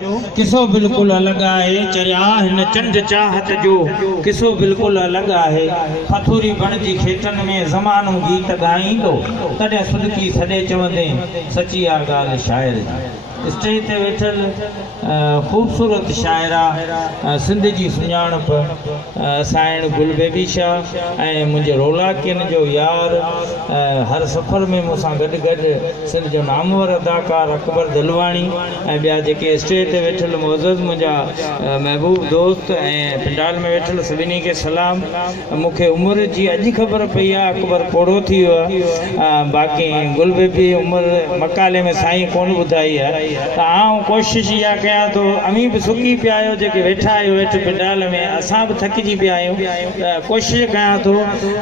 किसो बिल्कुल अलग है। चरिया हिन चंद चाहत जो किसो बिल्कुल अलग है। फथूरी बण जी खेतन में ज़मानो गीत गाईंदो तॾहिं सुदकी सॾे चवंदे सची आ ॻाल्हि शाइर जी। स्टेज ते वेठल ख़ूबसूरत शाइरा सिंध जी सुञाणप साइण गुल बेबी शाह ऐं मुंहिंजे रौलाकियुनि जो यार हर सफ़र में मूंसां गॾु गॾु सिंध जो नामवर अदाकार अकबर दिलवाणी ऐं ॿिया जेके स्टेज ते वेठल मुअज़्ज़ज़ मुंहिंजा महबूब दोस्त ऐं पंडाल में वेठल सभिनी खे सलाम। मूंखे उमिरि जी अॼु ख़बर पई आहे अकबर पोड़ो थी वियो आहे, बाक़ी गुल बेबी उमिरि मकाले में साईं कोन ॿुधाई आहे। त आउं कोशिशि इहा कयां थो, अमी बि सुकी पिया आहियो जेके वेठा आहियो हेठि पंडाल में, असां बि थकिजी पिया आहियूं, त कोशिशि कयां थो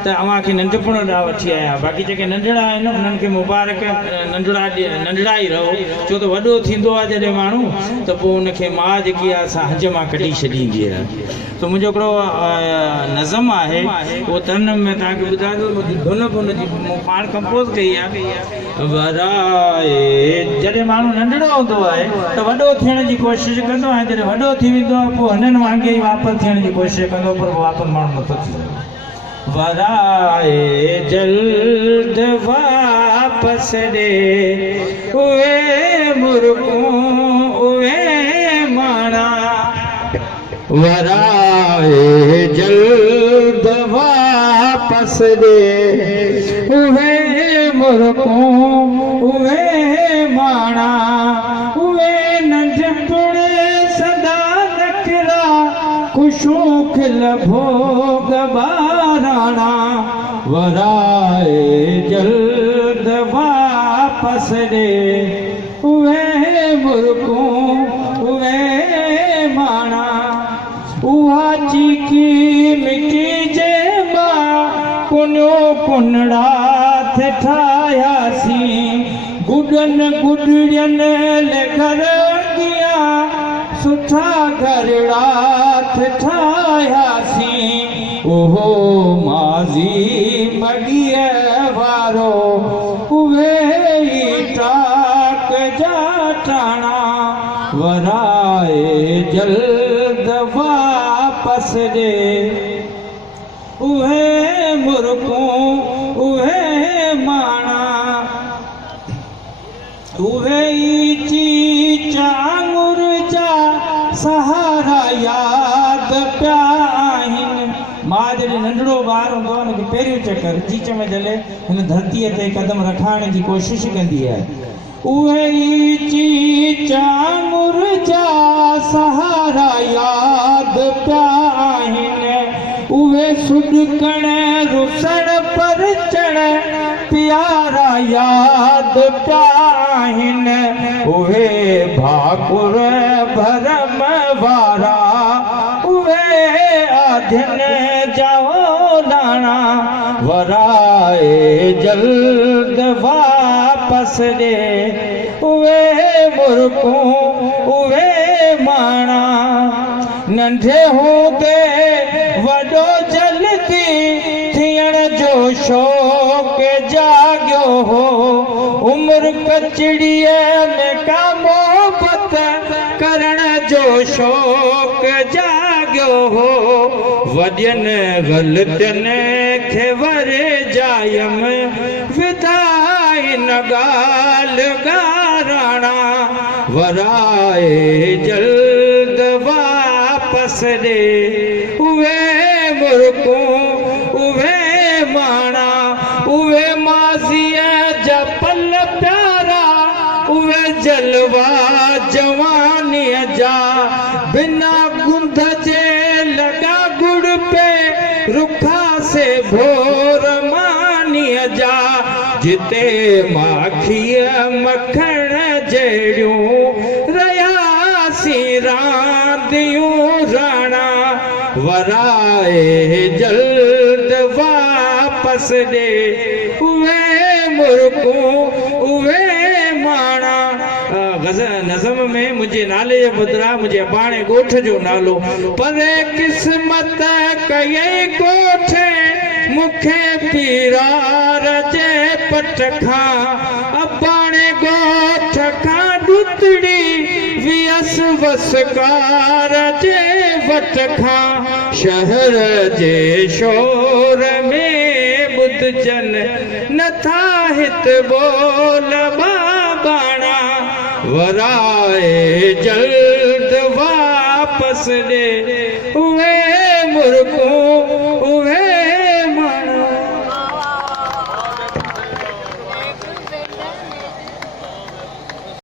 त अव्हांखे नंढपण ॾांहुं वठी आहियां। बाक़ी जेके नंढड़ा आहिनि उन्हनि खे मुबारक, नंढड़ा ई रहो, छो त वॾो थींदो आहे जॾहिं माण्हू त पोइ उनखे माउ जेकी आहे असां हज मां कढी छॾींदी आहे। त मुंहिंजो हिकिड़ो नज़म आहे उहो तरनम में तव्हांखे ॿुधाए थो, धुन बि उनजी मूं पाण कंपोज़ कई आहे। वराए जॾहिं माण्हू नंढड़ो हूंदो आहे त वॾो थियण जी कोशिशि कंदो ऐं जॾहिं वॾो थी वेंदो आहे पोइ हिननि वांगुरु ई वापसि थियण जी कोशिशि कंदो, पर वापसि माण्हू नथो थी सघे। वराए जल्द वापसि ॾे उहे मुर्गूं उहे माणा, वराए जल्द वापसि ॾे उहे मुर्गूं उहे माणा, उहे नंढपण सदा नखरा ख़ुशूं खिल भोग बाराणा, वराए जल्द वापसि ॾे उहे मुर्गूं उहे माणा, उहा चीकी मिटी जे मां कुनो कुनड़ा थे ठाहियासीं, गुॾनि गुॾड़ियुनि घर अॻियां सुठा घरड़ा थे ठाहियासीं, ओहो माज़ी मॻीअ वारो उहे ई टाक जा टाणा, वराए जल्द वापसि ॾे उहे मुर्गूं उहे माणा, उहे ई चीचा आंगुर जा सहारा यादि पिया आहिनि। मां जॾहिं नंढड़ो ॿार हूंदो आहे हुनखे पहिरियों चकर चीच में जले हिन धरतीअ ते क़दम रखाइण जी कोशिशि कंदी आहे। उहे ई चीचा आंगुर जा सहारा यादि पिया आहिनि, उहे सुॾकण रुसण परचण प्यारा यादि पिया आहिनि, उहे भाकुर भरम वारा उहे आधिन जाओ लाणा, वराए जल्द वापसि ॾे उहे मुर्गूं उहे माणा, नंढे हूंदे वॾो जल्दी थियण जो शौक़ु जाॻियो हो, उमिरि कचड़ीअ में का मोहबत करण जो शौक़ु जाॻियो हो, वॾनि ग़लतियुनि खे वरजायम विधाई न ॻाल्हि ॻाराणा, वराए जल्द वापसि ॾे उहे मुर्गूं उहे माणा, उहे माज़ीअ जा पल प्यारा उहे जलवा जवानीअ जा, बिना गुंद जे लॻा गुड़ पे रुखा से भोर मानीअ जा, जिते माखीअ मखण जहिड़ियूं रहियासीं रांदियूं राणा, वराए जल्द वापसि ॾे उहे मुर्गूं उहे माणा। नज़म में मुंहिंजे नाले जे बदिरां मुंहिंजे अबाणे ॻोठ जो नालो, पर क़िस्मत कयई ॻोठ मूंखे पीरार जे पट खां, अबाणे ॻोठ खां रुतड़ी वियस वसकार जे वट खां शहर जे शोर में ॿुधजन नथा हित बोल बाबाणा वराए जल्द वापस ॾे उहे मुर्को